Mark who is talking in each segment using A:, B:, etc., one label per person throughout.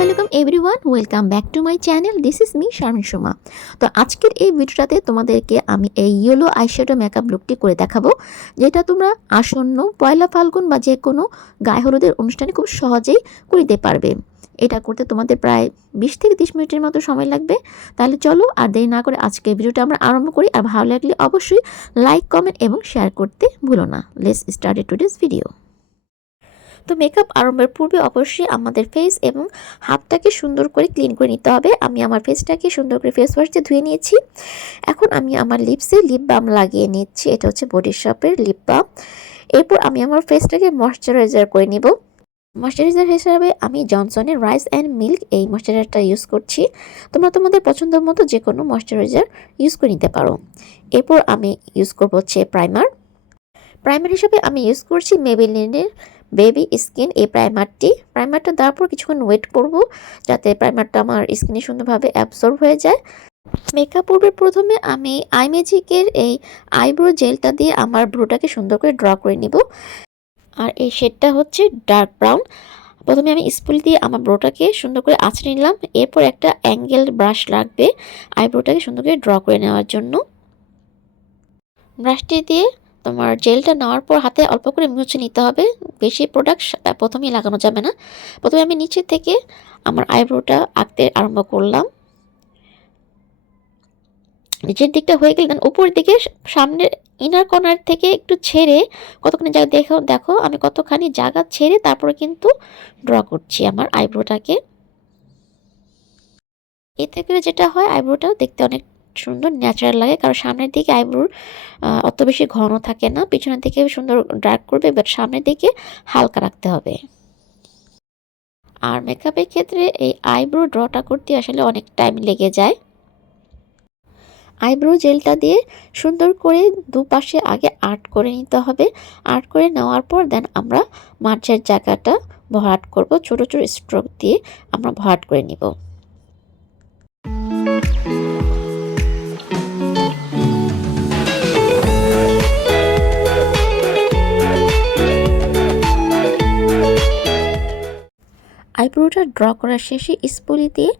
A: আসসালামু everyone, welcome back to my channel, this is me Sharmin Suma. তো আজকের এই ভিডিওটাতে তোমাদেরকে আমি এই ইয়েলো আইশ্যাডো মেকআপ লুকটি করে দেখাবো, যেটা তোমরা আসন্ন পয়লা ফাল্গুন বা যে কোনো গায়ে হলুদের অনুষ্ঠানে খুব সহজেই করিতে পারবে। এটা করতে তোমাদের প্রায় বিশ থেকে তিরিশ মিনিটের মতো সময় লাগবে। তাহলে চলো আর দেরি না করে আজকের ভিডিওটা আমরা আরম্ভ করি, আর ভালো লাগলে অবশ্যই লাইক, কমেন্ট এবং শেয়ার করতে ভুলো না। লেটস স্টার্ট টুডেস ভিডিও তো মেকআপ আরম্ভের পূর্বে অবশ্যই আমাদের ফেস এবং হাতটাকে সুন্দর করে ক্লিন করে নিতে হবে। আমি আমার ফেসটাকে সুন্দর করে ফেস ওয়াশ দিয়ে ধুয়ে নিয়েছি। এখন আমি আমার লিপসে লিপ বাম লাগিয়ে নিচ্ছি। এটা হচ্ছে বডি শপের লিপ বাম এরপর আমি আমার ফেসটাকে ময়শ্চারাইজার করে নিব। ময়শ্চারাইজার হিসাবে আমি জনসনের রাইস অ্যান্ড মিল্ক এই ময়শ্চারাইজারটা ইউজ করছি। তোমরা তোমাদের পছন্দ মতো যে কোনো ময়শ্চারাইজার ইউজ করে নিতে পারো। এরপর আমি ইউজ করব হচ্ছে প্রাইমার প্রাইমার হিসাবে আমি ইউজ করছি মেবেলিনের বেবি স্কিন এই প্রাইমারটি প্রাইমারটা দেওয়ার পর কিছুক্ষণ ওয়েট করব, যাতে প্রাইমারটা আমার স্কিনে সুন্দরভাবে অ্যাবসর্ব হয়ে যায়। মেকআপ পূর্বে প্রথমে আমি আই ম্যাজিকের এই আইব্রো জেলটা দিয়ে আমার ব্রোটাকে সুন্দর করে ড্র করে নিব। আর এই শেডটা হচ্ছে ডার্ক ব্রাউন প্রথমে আমি স্পুল দিয়ে আমার ব্রোটাকে সুন্দর করে আঁচড়ে নিলাম। এরপর একটা অ্যাঙ্গেল ব্রাশ লাগবে আইব্রোটাকে সুন্দর করে ড্র করে নেওয়ার জন্য। ব্রাশটি দিয়ে তোমার জেলটা নেওয়ার পর হাতে অল্প করে মুছে নিতে হবে। বেশি প্রোডাক্ট প্রথমেই লাগানো যাবে না। প্রথমে আমি নিচে থেকে আমার আইব্রোটা আঁকতে আরম্ভ করলাম। নিচের দিকটা হয়ে গেলে উপরের দিকে সামনের ইনার কর্নার থেকে একটু ছেড়ে কতখানি জায়গা দেখো দেখো, আমি কতখানি জায়গা ছেড়ে তারপরে কিন্তু ড্র করছি আমার আইব্রোটাকে এতে করে যেটা হয় আইব্রোটাও দেখতে অনেক সুন্দর ন্যাচারাল লাগে। কারণ সামনের দিকে আইব্রোর অত বেশি ঘন থাকে না। পিছনের দিকে সুন্দর ডার্ক করবে বাট সামনের দিকে হালকা রাখতে হবে। আর মেকআপের ক্ষেত্রে এই আইব্রো ড্রটা করতে আসলে অনেক টাইম লেগে যায়। আইব্রো জেলটা দিয়ে সুন্দর করে দুপাশে আগে আর্ট করে নিতে হবে। আর্ট করে নেওয়ার পর দেন আমরা মার্চের জায়গাটা ভরাট করব। ছোট ছোট স্ট্রোক দিয়ে আমরা ভরাট করে নিব। আইব্রোটা ড্র করার শেষে স্পুলি দিয়ে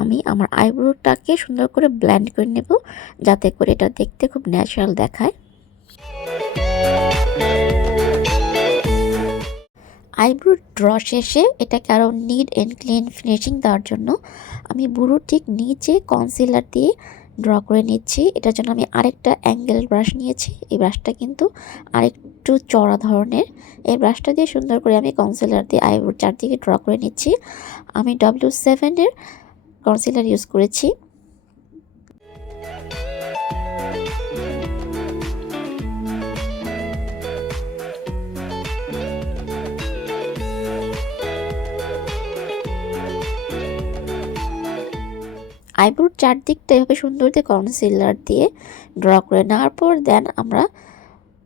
A: আমি আমার আইব্রোটাকে সুন্দর করে ব্ল্যান্ড করে নেব, যাতে করে এটা দেখতে খুব ন্যাচারাল দেখায়। আইব্রো ড্র শেষে এটাকে আরও নিড অ্যান্ড ক্লিন ফিনিশিং দেওয়ার জন্য আমি বুড়ো ঠিক নিচে কনসিলার দিয়ে ড্র করে নিচ্ছি। এটার জন্য আমি আরেকটা অ্যাঙ্গেল ব্রাশ নিয়েছি। এই ব্রাশটা কিন্তু আরেকটু চড়া ধরনের। এই ব্রাশটা দিয়ে সুন্দর করে আমি কনসিলার দিয়ে আইব্রো চারদিকে ড্র করে নিচ্ছি। আমি ডব্লিউ সেভেনের কনসিলার ইউজ করেছি। আইব্রোর চারদিকটা এভাবে সুন্দর দিয়ে কনসিলার দিয়ে ড্র করে নেওয়ার পর দেন আমরা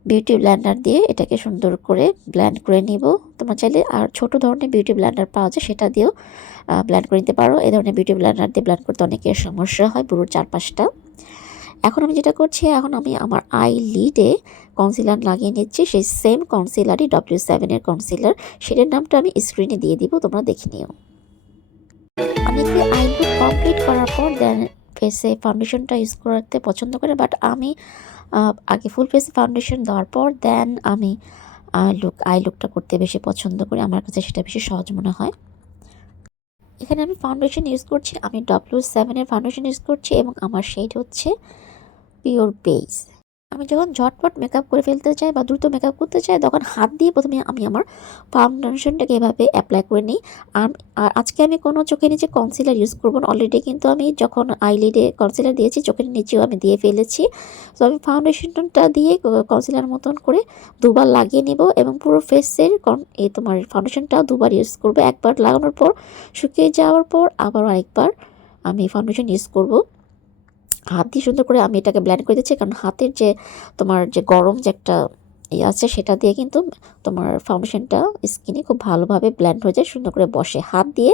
A: বিউটি ব্ল্যান্ডার দিয়ে এটাকে সুন্দর করে ব্ল্যান্ড করে নিব। তোমরা চাইলে আর ছোট ধরনের বিউটি ব্ল্যান্ডার পাওয়া যায় সেটা দিয়েও ব্ল্যান্ড করে নিতে পারো। এই ধরনের বিউটি ব্ল্যান্ডার দিয়ে ব্ল্যান্ড করতে অনেকের সমস্যা হয় পুরোর চারপাশটা। এখন আমি যেটা করছি, এখন আমি আমার আই লিডে কনসিলার লাগিয়ে নিচ্ছি। সেই সেম কনসিলারই ডব্লিউ সেভেনের কনসিলার সেটার নামটা আমি স্ক্রিনে দিয়ে দিব, তোমরা দেখে নিও। অনেকে আইব্রো কমপ্লিট করার পর দেন ফেসে ফাউন্ডেশনটা ইউজ করতে পছন্দ করে বাট আমি আগে ফুল ফেসে ফাউন্ডেশন দেওয়ার পর দেন আমি লুক আই লুকটা করতে বেশি পছন্দ করি। আমার কাছে সেটা বেশি সহজ মনে হয়। এখানে আমি ফাউন্ডেশন ইউজ করছি, আমি ডব্লিউ সেভেনের ফাউন্ডেশন ইউজ করছি এবং আমার শেড হচ্ছে পিওর বেস আমি যখন ঝটপট মেকআপ করে ফেলতে চাই বা দ্রুত মেকআপ করতে চাই, তখন হাত দিয়ে প্রথমে আমি আমার ফাউন্ডেশনটাকে এভাবে অ্যাপ্লাই করে নিই। আর আজকে আমি কোনো চোখের নিচে কনসিলার ইউজ করব না। অলরেডি কিন্তু আমি যখন আইলিডে কনসিলার দিয়েছি, চোখের নিচেও আমি দিয়ে ফেলেছি। তো আমি ফাউন্ডেশনটা দিয়ে কনসিলার মতন করে দুবার লাগিয়ে নেব এবং পুরো ফেসের এই তোমার ফাউন্ডেশনটাও দুবার ইউজ করব। একবার লাগানোর পর, শুকিয়ে যাওয়ার পর আবার আরেকবার আমি ফাউন্ডেশন ইউজ করব। হাত দিয়ে সুন্দর করে আমি এটাকে ব্ল্যান্ড করে দিচ্ছি। কারণ হাতের যে তোমার যে গরম যে একটা ইয়ে আছে, সেটা দিয়ে কিন্তু তোমার ফাউন্ডেশনটা স্কিনে খুব ভালোভাবে ব্ল্যান্ড হয়ে যায়, সুন্দর করে বসে। হাত দিয়ে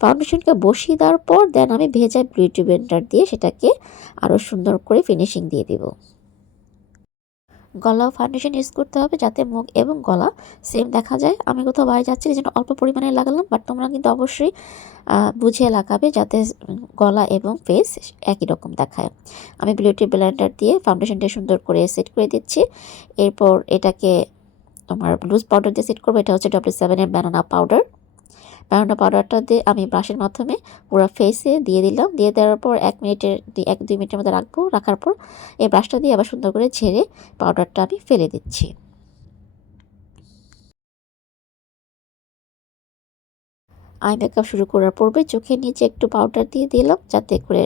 A: ফাউন্ডেশনকে বসিয়ে দেওয়ার পর দেন আমি ভেজা ব্লিউটি ব্লেন্ডার দিয়ে সেটাকে আরও সুন্দর করে ফিনিশিং দিয়ে দেব। গলা ফাউন্ডেশন ইউজ করতে হবে যাতে মুখ এবং গলা সেম দেখা যায়। আমি কোথাও বাইরে যাচ্ছি, এই জন্য অল্প পরিমাণে লাগালাম বাট তোমরা কিন্তু অবশ্যই বুঝিয়ে লাগাবে যাতে গলা এবং ফেস একই রকম দেখায়। আমি বিউটি ব্লেন্ডার দিয়ে ফাউন্ডেশনটা সুন্দর করে সেট করে দিচ্ছি। এরপর এটাকে তোমার লুজ পাউডার দিয়ে সেট করব, এটা হচ্ছে ডব্লিউ সেভেনের ব্যানানা পাউডার ব্যানানা পাউডারটা দিয়ে আমি ব্রাশের মাধ্যমে পুরো ফেসে দিয়ে দিলাম। দিয়ে দেওয়ার পর এক মিনিটের এক দুই মিনিটের মধ্যে রাখব। রাখার পর এই ব্রাশটা দিয়ে আবার সুন্দর করে ঝেড়ে পাউডারটা আমি ফেলে দিচ্ছি। আই মেকআপ শুরু করার পূর্বে চোখের নিচে একটু পাউডার দিয়ে দিলাম যাতে করে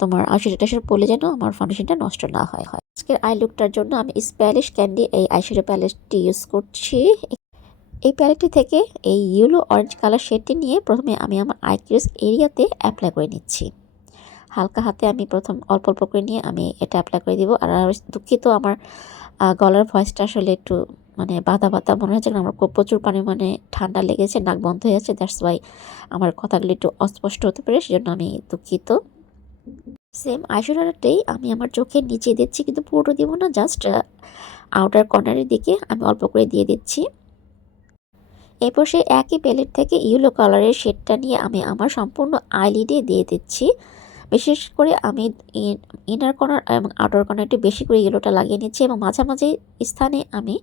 A: তোমার আশিটা টাশির পড়লে যেন আমার ফাউন্ডেশনটা নষ্ট না হয় আজকের আই লুকটার জন্য আমি স্প্যালিশ ক্যান্ডি এই আইশ্যাডো প্যালেটটি ইউজ করছি। এই প্যালেটটি থেকে এই ইয়েলো অরেঞ্জ কালার শেডটি নিয়ে প্রথমে আমি আমার আই ক্রিস এরিয়াতে অ্যাপ্লাই করে নিচ্ছি। হালকা হাতে আমি প্রথম অল্প অল্প করে নিয়ে আমি এটা অ্যাপ্লাই করে দিব। আর দুঃখিত আমার গলার ভয়েসটা আসলে একটু মানে বাধা বাধা মনে হচ্ছে আমার খুব প্রচুর পরিমাণে ঠান্ডা লেগেছে, নাক বন্ধ হয়ে যাচ্ছে। দ্যাটস ওয়াই আমার কথাগুলি একটু অস্পষ্ট হতে পারে, সেজন্য আমি দুঃখিত। সেম আইশ্যাডোটাই আমি আমার চোখের নিচে দিচ্ছি, কিন্তু পুরো দিব না জাস্ট আউটার কর্নারের দিকে আমি অল্প করে দিয়ে দিচ্ছি। এরপর সেই একই প্যালেট থেকে ইয়েলো কালারের শেডটা নিয়ে আমি আমার সম্পূর্ণ আইলিডে দিয়ে দিচ্ছি। বিশেষ করে আমি ইনার কর্নার এবং আউটার কর্নার একটু বেশি করে ইয়েলোটা লাগিয়ে নিচ্ছি এবং মাঝামাঝি স্থানে আমি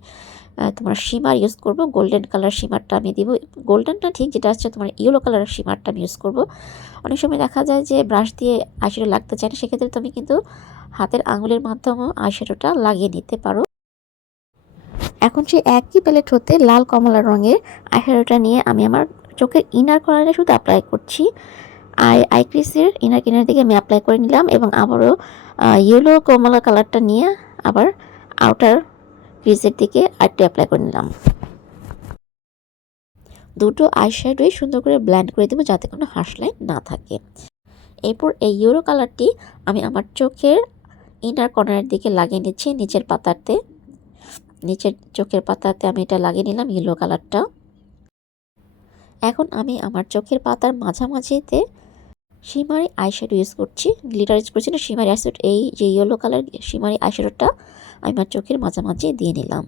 A: তোমার শিমার ইউজ করব গোল্ডেন কালার শিমারটা আমি দিব। গোল্ডেনটা ঠিক যেটা হচ্ছে তোমার ইয়েলো কালারের শিমারটা আমি ইউজ করব। অনেক সময় দেখা যায় যে ব্রাশ দিয়ে আইশ্যাডো লাগতে চায় না, সেক্ষেত্রে তুমি কিন্তু হাতের আঙুলের মাধ্যমেও আইশ্যাডোটা লাগিয়ে নিতে পারো। এখন সেই একই প্যালেট হতে লাল কমলা রঙের আইশ্যাডোটা নিয়ে আমি আমার চোখের ইনার কর্নারে শুধু অ্যাপ্লাই করছি। আই আই ক্রিসের ইনার কিনার দিকে আমি অ্যাপ্লাই করে নিলাম এবং আবারও ইয়েলো কমলা কালারটা নিয়ে আবার আউটার ক্রিজের দিকে আরেকটু অ্যাপ্লাই করে নিলাম। দুটো আই আইশ্যাডোই সুন্দর করে ব্ল্যান্ড করে দেবো যাতে কোনো হার্শ লাইন না থাকে। এরপর এই ইউরো কালারটি আমি আমার চোখের ইনার কর্নারের দিকে লাগিয়ে নিচ্ছি, নিচের পাতাতে। নিচের চোখের পাতাতে আমি এটা লাগিয়ে নিলাম ইয়েলো কালারটা এখন আমি আমার চোখের পাতার মাঝামাঝিতে শিমারি আইশ্যাডো ইউজ করছি গ্লিটার ইউজ করছি না শিমারি আইশ্যাডো এই যে ইয়েলো কালার শিমারি আইশ্যাডোটা আমি আমার চোখের মাঝামাঝি দিয়ে নিলাম।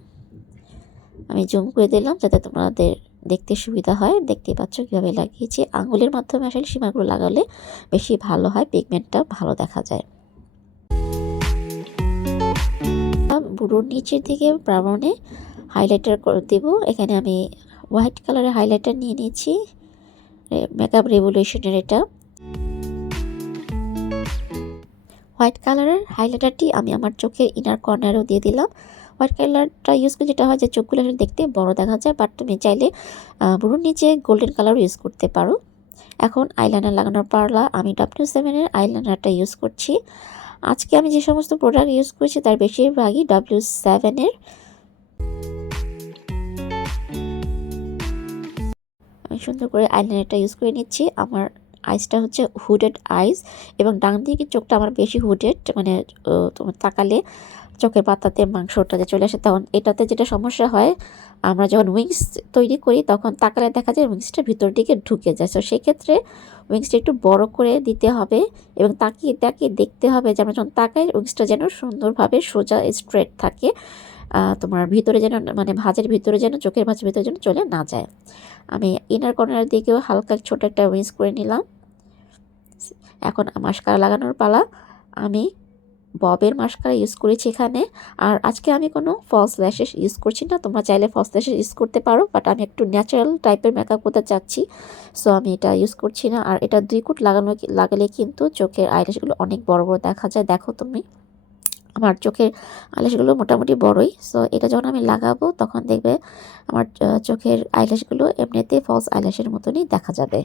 A: আমি জুম করে দিলাম যাতে তোমাদের দেখতে সুবিধা হয়। দেখতেই পাচ্ছ কীভাবে লাগিয়েছি। আঙুলের মাধ্যমে আসলে সীমাগুলো লাগালে বেশি ভালো হয় পিগমেন্টটা ভালো দেখা যায়। বুড়োর নিচের দিকে ব্রাউনে হাইলাইটার করে, দেব। এখানে আমি হোয়াইট কালারের হাইলাইটার নিয়ে নিয়েছি। মেকআপ রেভলিউশনের এটা। হোয়াইট কালারের হাইলাইটারটি আমি আমার চোখের ইনার কর্নারেও দিয়ে দিলাম। হোয়াইট কালারটা ইউজ করে যেটা হয় যে চোখগুলো দেখতে বড় দেখা যায় বাট তুমি চাইলে বুড়োর নিচে গোল্ডেন কালারও ইউজ করতে পারো। এখন আইলাইনার লাগানোর পারলা আমি ডাব্লিউ সেভেনের আইলাইনারটা ইউজ করছি। আজকে আমি যে সমস্ত প্রোডাক্ট ইউজ করেছি তার বেশিরভাগই ডাব্লিউ সেভেনের আমি সুন্দর করে আইলাইনারটা ইউজ করে নিচ্ছি। আমার আইসটা হচ্ছে হুডেড আইস এবং ডান দিকে চোখটা আমার বেশি হুডেড মানে তোমার তাকালে চোখের পাতাতে মাংসটা যে চলে আসে। তখন এটাতে যেটা সমস্যা হয় আমরা যখন উইংস তৈরি করি, তখন তাকালে দেখা যায় উইংসটা ভিতর দিকে ঢুকে যায়। তো সেক্ষেত্রে উইংসটা একটু বড় করে দিতে হবে এবং তাকিয়ে তাকিয়ে দেখতে হবে যে আমরা যখন তাকাই উইংসটা যেন সুন্দরভাবে সোজা স্ট্রেট থাকে তোমার ভিতরে যেন মানে ভাঁজের ভিতরে যেন, চোখের ভাঁজের ভিতরে যেন চলে না যায়। আমি ইনার কর্নার দিকেও হালকা ছোট একটা উইংস করে নিলাম। এখন মাস্কারা লাগানোর পালা। আমি ববের মাস্কারা ইউজ করেছি এখানে। আর আজকে আমি কোনো ফলস ল্যাশেস ইউজ করছি না। তোমরা চাইলে ফলস ল্যাশেস ইউজ করতে পারো বাট আমি একটু ন্যাচারাল টাইপের মেকআপ করতে চাচ্ছি। সো আমি এটা ইউজ করছি না। আর এটা দুই কুট লাগানো লাগালে কিন্তু চোখের আইল্যাশগুলো অনেক বড় বড় দেখা যায়। দেখো তুমি। আমার চোখের আইল্যাশগুলো মোটামুটি বড়ই। সো এটা যখন আমি লাগাবো, তখন দেখবে আমার চোখের আইল্যাশগুলো এমনিতে ফলস আইল্যাশের মতনই দেখা যাবে।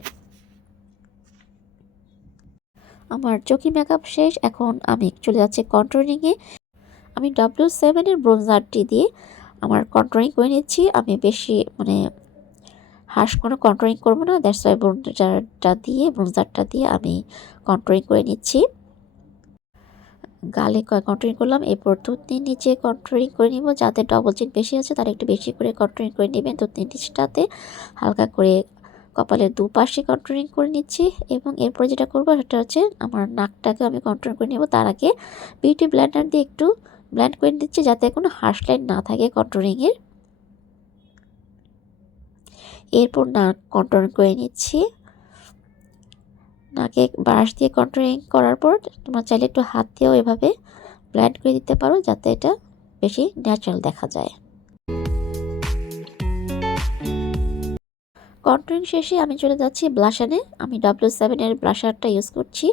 A: আমার চোখের মেকআপ শেষ, এখন আমি চলে যাচ্ছি কন্ট্রোলিংয়ে আমি ডাব্লিউ সেভেনের ব্রোঞ্জারটি দিয়ে আমার কন্ট্রোলিং করে নিচ্ছি। আমি বেশি মানে হার্শ কোনো কন্ট্রোলিং করব না দ্যাটস ওয়াই ব্রোঞ্জারটা দিয়ে ব্রোঞ্জারটা দিয়ে আমি কন্ট্রোলিং করে নিচ্ছি। গালে কন্ট্রোলিং করলাম, এরপর থুতনির নিচে কন্ট্রোলিং করে নিব, যাতে ডবল চিন বেশি আছে তার একটু বেশি করে কন্ট্রোলিং করে নেবেন থুতনির নিচটাতে। হালকা করে কপালের দুপাশে কন্ট্রোলিং করে নিচ্ছি এবং এরপর যেটা করব সেটা হচ্ছে আমার নাকটাকে আমি কন্ট্রোল করে নেব। তার আগে বিউটি ব্ল্যান্ডার দিয়ে একটু ব্ল্যান্ড করে দিচ্ছি যাতে কোনো হার্শ লাইন না থাকে কন্ট্রোলিংয়ের এরপর নাক কন্ট্রোল করে নিচ্ছি। নাকে ব্রাশ দিয়ে কন্ট্রোলিং করার পর তোমার চাইলে একটু হাত দিয়েও এভাবে ব্ল্যান্ড করে দিতে পারো যাতে এটা বেশি ন্যাচারাল দেখা যায়। কন্ট্রোলিং শেষে আমি চলে যাচ্ছি ব্লাশানে। আমি ডাব্লিউ সেভেনের ব্লাশারটা ইউজ করছি।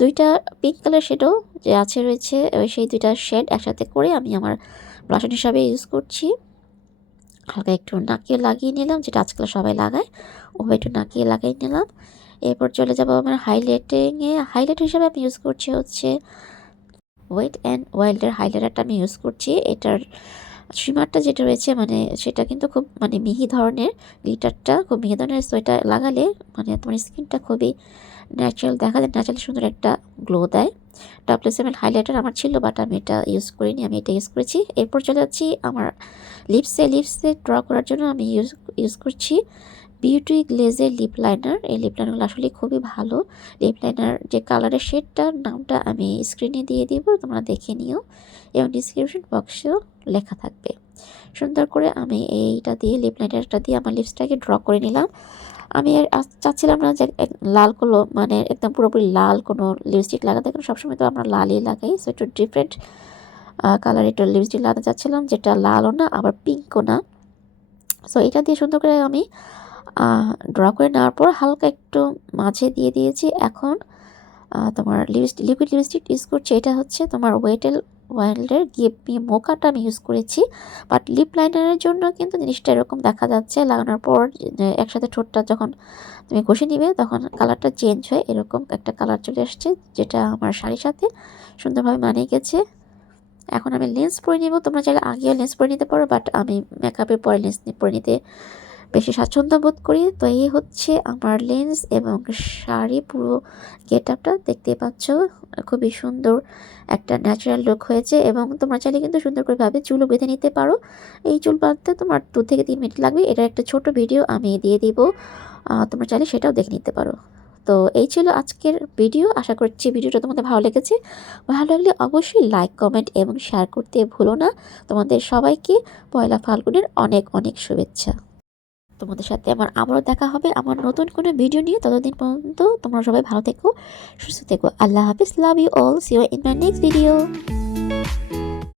A: দুইটা পিঙ্ক কালার শেডও যে আছে রয়েছে সেই দুইটা শেড একসাথে করে আমি আমার ব্লাশার হিসাবে ইউজ করছি। হালকা একটু নাকিয়ে লাগিয়ে নিলাম, যেটা আজকাল সবাই লাগায়। ওভাবে একটু নাকিয়ে লাগিয়ে নিলাম। এরপর চলে যাব আমার হাইলাইটিংয়ে হাইলাইট হিসাবে আমি ইউজ করছি হচ্ছে ওয়েট অ্যান্ড ওয়াইল্ডের হাইলাইটারটা আমি ইউজ করছি। এটার শিমারটা যেটা রয়েছে মানে সেটা কিন্তু খুব মানে মিহি ধরনের গ্লিটারটা, খুব মিহি ধরনের সো এটা লাগালে মানে তোমার স্কিনটা খুবই ন্যাচারাল দেখা যায় ন্যাচারাল সুন্দর একটা গ্লো দেয়। ডাব্লিউ সেভেন হাইলাইটার আমার ছিল বাট আমি এটা ইউজ করিনি, আমি এটা ইউজ করেছি। এরপর চলে যাচ্ছি, আমার লিপসে লিপসে ড্র করার জন্য আমি ইউজ ইউজ করছি। বিউটি গ্লেজের লিপ লাইনার এই লিপ লাইনারগুলো আসলে খুবই ভালো। লিপ লাইনার যে কালারের শেডটার নামটা আমি স্ক্রিনে দিয়ে দিব, তোমরা দেখে নিও। এবং ডিসক্রিপশন বক্সেও লেখা থাকবে। সুন্দর করে আমি এইটা দিয়ে লিপ লাইনারটা দিয়ে আমার লিপসটাকে ড্র করে নিলাম। আমি আর চাচ্ছিলাম না যে লাল কোনো মানে একদম পুরোপুরি লাল কোনো লিপস্টিক লাগাতে, কারণ সবসময় তো আমরা লালই লাগাই। সো একটু ডিফারেন্ট কালার একটু লিপস্টিক লাগাতে চাচ্ছিলাম, যেটা লালও না, আবার পিঙ্কও না। সো এটা দিয়ে সুন্দর করে আমি ড্র করে নেওয়ার পর হালকা একটু মাঝে দিয়ে দিয়েছি। এখন তোমার লিপস্টিক লিকুইড লিপস্টিক ইউজ করছি। এটা হচ্ছে তোমার ওয়েটেল ওয়াইল্ডের গিভ মোকাটা আমি ইউজ করেছি। বাট লিপ লাইনারের জন্য কিন্তু জিনিসটা এরকম দেখা যাচ্ছে, লাগানোর পর একসাথে ঠোঁটটা যখন তুমি ঘষে নিবে, তখন কালারটা চেঞ্জ হয়। এরকম একটা কালার চলে আসছে, যেটা আমার শাড়ির সাথে সুন্দরভাবে মানিয়ে গেছে। এখন আমি লেন্স পরে নিব। তোমরা চাইলে আগেও লেন্স পরে নিতে পারো বাট আমি মেকআপের পরে লেন্স পরে নিতে বেশি স্বাচ্ছন্দ্য বোধ করি। তো এই হচ্ছে আমার লেন্স এবং শাড়ি। পুরো গেট আপটা দেখতে পাচ্ছ, খুবই সুন্দর একটা ন্যাচারাল লুক হয়েছে এবং তোমরা চাইলে কিন্তু সুন্দর করে ভাবে চুলও বেঁধে নিতে পারো। এই চুল বাঁধতে তোমার দু থেকে তিন মিনিট লাগবে। এটার একটা ছোট ভিডিও আমি দিয়ে দিব। তোমরা চাইলে সেটাও দেখে নিতে পারো। তো এই ছিল আজকের ভিডিও আশা করছি ভিডিওটা তোমাদের ভালো লেগেছে। ভালো লাগলে অবশ্যই লাইক কমেন্ট এবং শেয়ার করতে ভুলো না। তোমাদের সবাইকে পয়লা ফাল্গুনের অনেক অনেক শুভেচ্ছা। তোমাদের সাথে আমার আবারও দেখা হবে আমার নতুন কোনো ভিডিও নিয়ে। ততদিন পর্যন্ত তোমরা সবাই ভালো থেকো, সুস্থ থেকো। আল্লাহ হাফিজ love you all see you in my next video